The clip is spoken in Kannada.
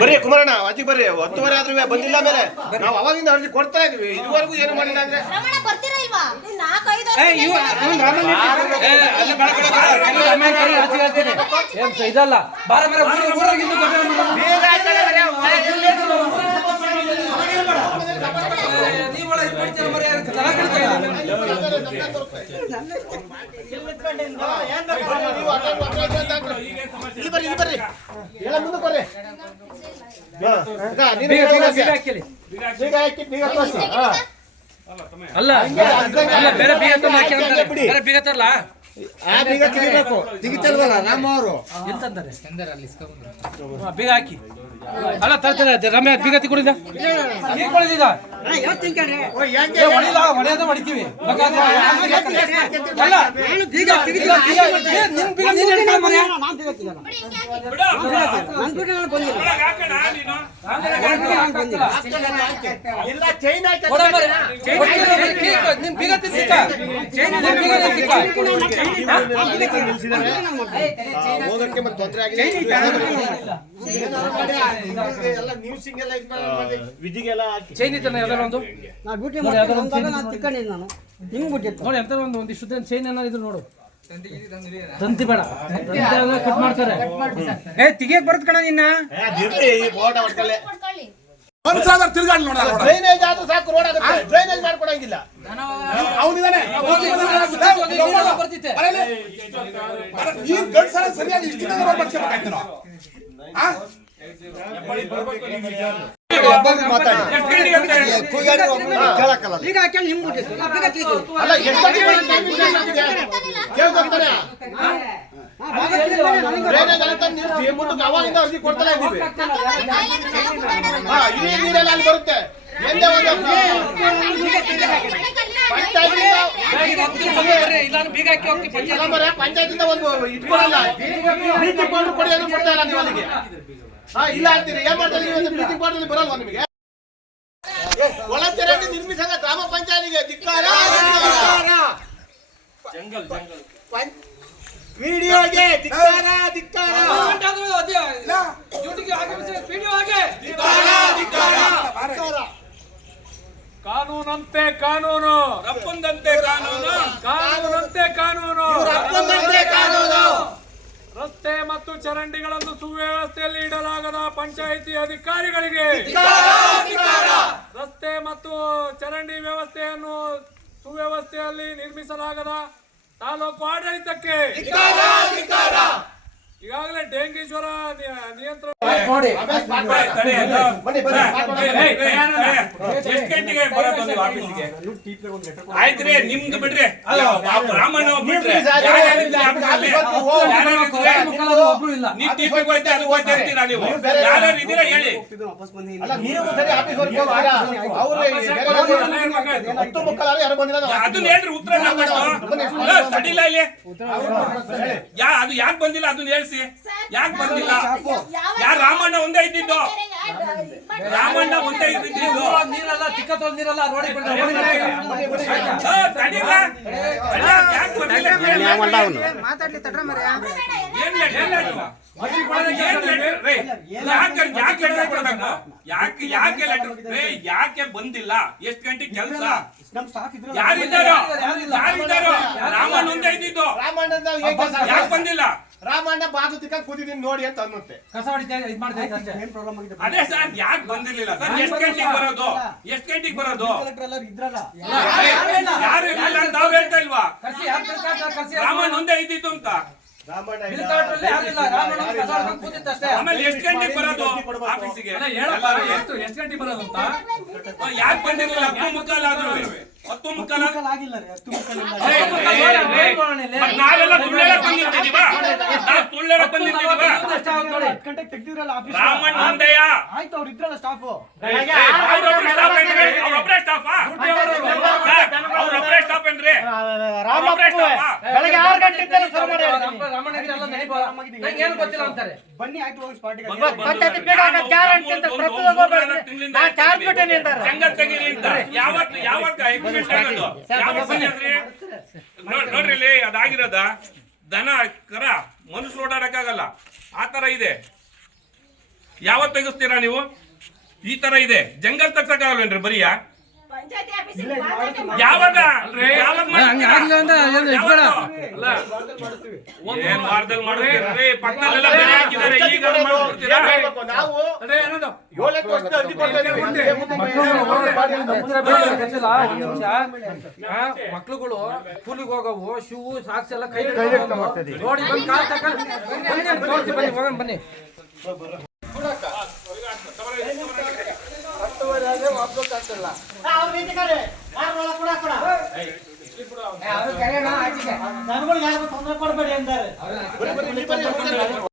ಬರ್ರಿ ಕುಮಾರಣ್ಣ ಆಚೆಗೆ ಬರ್ರಿ. 10:30 ಆದ್ರೂ ಬಂದಿಲ್ಲ. ಮೇಲೆ ನಾವು ಅವಾಗಿಂದ ಅರ್ಜಿ ಕೊಡ್ತಾ ಇದೀವಿ, ಇದುವರೆಗೂ ಏನು ಮಾಡಿಲ್ಲ ಅಂದ್ರೆ ಇದಲ್ಲ ಇಲ್ಲಿ ಬರ್ರಿ, ಇಲ್ಲಿ ಬರ್ರಿ, ಎಲ್ಲ ಮುಂದೆ ಬರ್ರಿ. ಅಲ್ಲ ಬೇರೆ ಬೀಗ ತರಲ್ಲ, ಬೀಗ ತೆಗಿಬೇಕು. ತೆಗಿತಲ್ವಲ್ಲ ನಮ್ಮ ಅವರು ಬೀಗ ಹಾಕಿ. ಅಲ್ಲ ತರ್ತಾರೆ ರಮ್ಯ ಬೀಗ ತಿಕೊಂಡಿದ್ದ ಹೊಡೆಯೋದ ಹೊಡಿತೀವಿ. ನಿಮ್ ಬೀಗ ತಿಕ್ಕ ಹೋಗಕ್ಕೆ ಮತ್ತೆ ತೊಂದರೆ ಆಗಿದೆ. ಚೈನ್ ಇತ್ತ ಯಾವ್ದಾರ ಒಂದು ನೋಡಿ ಎಂತ ಒಂದಿಷ್ಟು ಚೈನ್ ಏನಾದ್ರು ಇದ್ರು ನೋಡು. ತಂತಿ ಬೇಡ, ಕಟ್ ಮಾಡ್ತಾರೆ. ತೆಗಿಯಕ್ ಬರುತ್ತ ಕಣ ನಿನ್ನ ಡ್ರೈನೇಜ್ ಆದ್ರೂ ಸಾಕು, ರೋಡ್ ಆಗುತ್ತೆ. ಡ್ರೈನೇಜ್ ಮಾಡ್ಕೊಡಂಗಿಲ್ಲ. ಅವಾಗಿಂದ ಅರ್ಜಿ ಕೊಡ್ತಾನೆ ಇದ್ದೀವಿ. ಇಡೀ ನೀರೆಲ್ಲ ಅಲ್ಲಿ ಬರುತ್ತೆ. ಪಂಚಾಯತಿಂದ ಒಂದು ಇಟ್ಕೊಳಲ್ಲ. ಬ್ಲೀಚಿಂಗ್ ಪೌಡರ್ ಕೊಡಿ ಅದು ಕೊಡ್ತಾ ಇಲ್ಲ ನೀವು ಅಲ್ಲಿಗೆ. ಇಲ್ಲ ಅಂತೀರಿ, ಏನ್ ಮಾಡ್ತಾರೆ ನೀವು? ಬ್ಲೀಚಿಂಗ್ ಪೌಡರ್ ಬರಲ್ವಾ ನಿಮಗೆ? ಒಳಚರಂಡಿ ನಿರ್ಮಿಸದ ಗ್ರಾಮ ಪಂಚಾಯತಿಗೆ ಧಿಕ್ಕಾರ. ವಿಡಿಯೋಗೆ ಧಿಕ್ಕಾರ, ಧಿಕ್ಕಾರ. ಕಾನೂನಂತೆ ಕಾನೂನು, ರಪ್ಪಂದಂತೆ ಕಾನೂನು, ಕಾನೂನಂತೆ ಕಾನೂನು, ರಪ್ಪಂದಂತೆ ಕಾನೂನು. ರಸ್ತೆ ಮತ್ತು ಚರಂಡಿಗಳನ್ನು ಸುವ್ಯವಸ್ಥೆಯಲ್ಲಿ ಇಡಲಾಗದ ಪಂಚಾಯಿತಿ ಅಧಿಕಾರಿಗಳಿಗೆ, ರಸ್ತೆ ಮತ್ತು ಚರಂಡಿ ವ್ಯವಸ್ಥೆಯನ್ನು ಸುವ್ಯವಸ್ಥೆಯಲ್ಲಿ ನಿರ್ಮಿಸಲಾಗದ ತಾಲೂಕು ಆಡಳಿತಕ್ಕೆ, ಈಗಾಗಲೇ ಡೆಂಗಿ ಜ್ವರ ನಿಯಂತ್ರಣ ನೋಡಿ. ಎಷ್ಟು ಗಂಟೆಗೆ ಬರೋದು ಆಫೀಸಿಗೆ? ಆಯ್ತ್ರಿ, ನಿಮ್ದು ಬಿಡ್ರಿ, ರಾಮಣ್ಣ ಬಿಡ್ರಿ, ಒಬ್ರು ಇಲ್ಲ. ನೀವು ಟಿಪಿಗೆ ಹೋಯ್ತೆ ಅದು ಹೋಗ್ತಾ ಇರ್ತೀರಾ ನೀವು? ಯಾರ್ಯಾರು ಇದ್ದೀರಾ ಹೇಳಿ. ಅದನ್ನ ಹೇಳ್ರಿ, ಉತ್ತರ ತಡಿಲ್ಲ ಇಲ್ಲಿ. ಅದು ಯಾಕೆ ಬಂದಿಲ್ಲ ಅದನ್ನ ಹೇಳ್ಸಿ. ಯಾಕೆ ಬಂದಿಲ್ಲ? ಯಾರು? ರಾಮಣ್ಣ ಒಂದೇ ಇದ್ದಿದ್ದು, ರಾಮಣ್ಣ ಒಂದೇ ಇದ್ದಿದ್ದು. ನೀರಲ್ಲ, ಚಿಕ್ಕ ತೊಲ್ ನೀರಲ್ಲ, ರೋಡಿಗೆ ಮಾತಾಡ್ಲಿ ತಡ್ರ ಮರ್ಯ. ಯಾಕೆ ಬಂದಿಲ್ಲ? ಎಷ್ಟು ಗಂಟೆಗೆ ಕೆಲಸ? ಯಾರಿದ್ದಾರೋ? ಯಾರಿದ್ದಾರೋ? ರಾಮಣ್ಣ ಒಂದೇ ಇದ್ದಿದ್ದು, ಯಾಕೆ ಬಂದಿಲ್ಲ? ರಾಮಣ್ಣ ಬಾಜು ತಿಕ್ಕ ಕೂತಿದ್ದೀನಿ ನೋಡಿ ಅಂತ ಅನ್ನುತ್ತೆ. ಕಸ ಹೊಡಿತಾ ಇದ್ ಮಾಡ್ತಾ ಅದೇ ಸರ್, ಯಾಕೆ ಬಂದಿರ್ಲಿಲ್ಲ ಸರ್? ಎಷ್ಟು ಗಂಟೆಗೆ ಬರೋದು? ಎಷ್ಟು ಗಂಟೆಗೆ ಬರೋದು? ಯಾರು ಇರಲಿಲ್ಲ ಅಂತ ಅವ್ರು ಹೇಳ್ತಾ ಇಲ್ವಾ? ರಾಮಣ್ಣ ಒಂದೇ ಇದ್ದಿದ್ದು ಅಂತ. ಆಮೇಲೆ ಎಷ್ಟು ಗಂಟೆಗೆ ಬರೋದು ಆಫೀಸಿಗೆ? ಎಷ್ಟು ಗಂಟೆಗೆ ಬರೋದು ಅಂತ ಯಾಕೆ ಬಂದಿರಲಿಲ್ಲ? 10:15 ಆದ್ರೂ 10:15 ನಾವೆಲ್ಲ ಸುಳ್ಳೆಲ್ಲ ಬಂದಿರ್ತೀವ. ನಾವು ಸುಳ್ಳೆಲ್ಲ ಬಂದಿರ್ತೀವ. ರಾಮಣ್ಣ ಒಂದೇಯ? ಅವ್ರಿದ್ರಲ್ಲ ಸ್ಟಾಫ್. ಅವ್ರೊಬ್ಬರೇ ಸ್ಟಾಫಾ? ಅವ್ರೊಬ್ಬರೇ ಸ್ಟಾಫ್ ಏನ್ರಿ? ಬೆಳಗ್ಗೆ ಗಂಟೆಯಿಂದಲೂ ಶುರು ಮಾಡಿ ಹೇಳ್ತೀನಿ. ರಾಮಣ್ಣ ಇದ್ರೆ ಎಲ್ಲ ನೆನಪಲ್ಲ. ನಂಗೆ ಏನು ಗೊತ್ತಿಲ್ಲ ಅಂತಾರೆ. ಬನ್ನಿ ಆಯ್ತು ಹೋಗಿ ಸ್ಪಾಟಿಗೆ. ಮತ್ತೆ ಅದು ಬೇಡ ಅನ್ನೋ ಗ್ಯಾರಂಟಿ ಅಂತ ಪ್ರತಿಯೊಬ್ಬ ಹೋಗ್ಬೇಡ್ರಿ. ನಾ ಚಾರ್ಜ್ ಬಿಟ್ಟೇನೆ ಅಂತಾರೆ. ಜಂಗಲ್ ತೆಗೀರಿ ಅಂತ ಯಾವತ್ತು ಎಕ್ಸ್ಪೆಕ್ಟ್ ಆಗೋದು ಯಾವತ್ತು ಬಂದ್ರಿ ನೋಡ್ರಿ ಇಲ್ಲಿ ಅದಾಗಿರೋದ ದನ ಕರ ಮನುಷ್ಯರು ಓಡಾಡಕ್ಕಾಗಲ್ಲ ಆ ತರ ಇದೆ. ಯಾವತ್ತು ತೆಗಿಸ್ತೀರಾ ನೀವು? ಈ ತರ ಇದೆ. ಜಂಗಲ್ ತಗ್ಸಕ್ಕಾಗಲ್ವೇನ್ರಿ ಬರೀಯ? ಯಾವಾಗ ಯಾವಾಗ ಆಗ್ಲಿಲ್ಲ ಅಂದ್ರೆ ಏನು ಇದ್ಬೇಡ. ಏನ್ ವಾರದಲ್ಲಿ ಮಾಡ್ತೀರಿ? ಪಕ್ಕದಲ್ಲೆಲ್ಲ ಬೆಲೆ ಹಾಕಿದ್ದಾರೆ, ಈಗ ಮಾಡ್ಬಿಡ್ತೀರಾ? ನಾವು ಅಂದ್ರೆ ಏನದು? 7 ವರ್ಷದ ಅರ್ಜಿ ಕೊಡ್ತಾ ಇದೀವಿ. ಮಕ್ಳುಗಳು ಸ್ಕೂಲಿಗೆ ಹೋಗವು ಶೂ ಸಾಕ್ಸ್ ಎಲ್ಲ ಕೈ ನೋಡಿ ಬಂದು ಕಾಲ್ ತಗೊಂಡು ತೋರಿಸಿ ಬನ್ನಿ ಹೋಗೋಣ ಬನ್ನಿ. ನನಗಳಿಗೆ ಯಾರಿಗೂ ತೊಂದರೆ ಕೊಡಬೇಡಿ ಅಂತಾರೆ.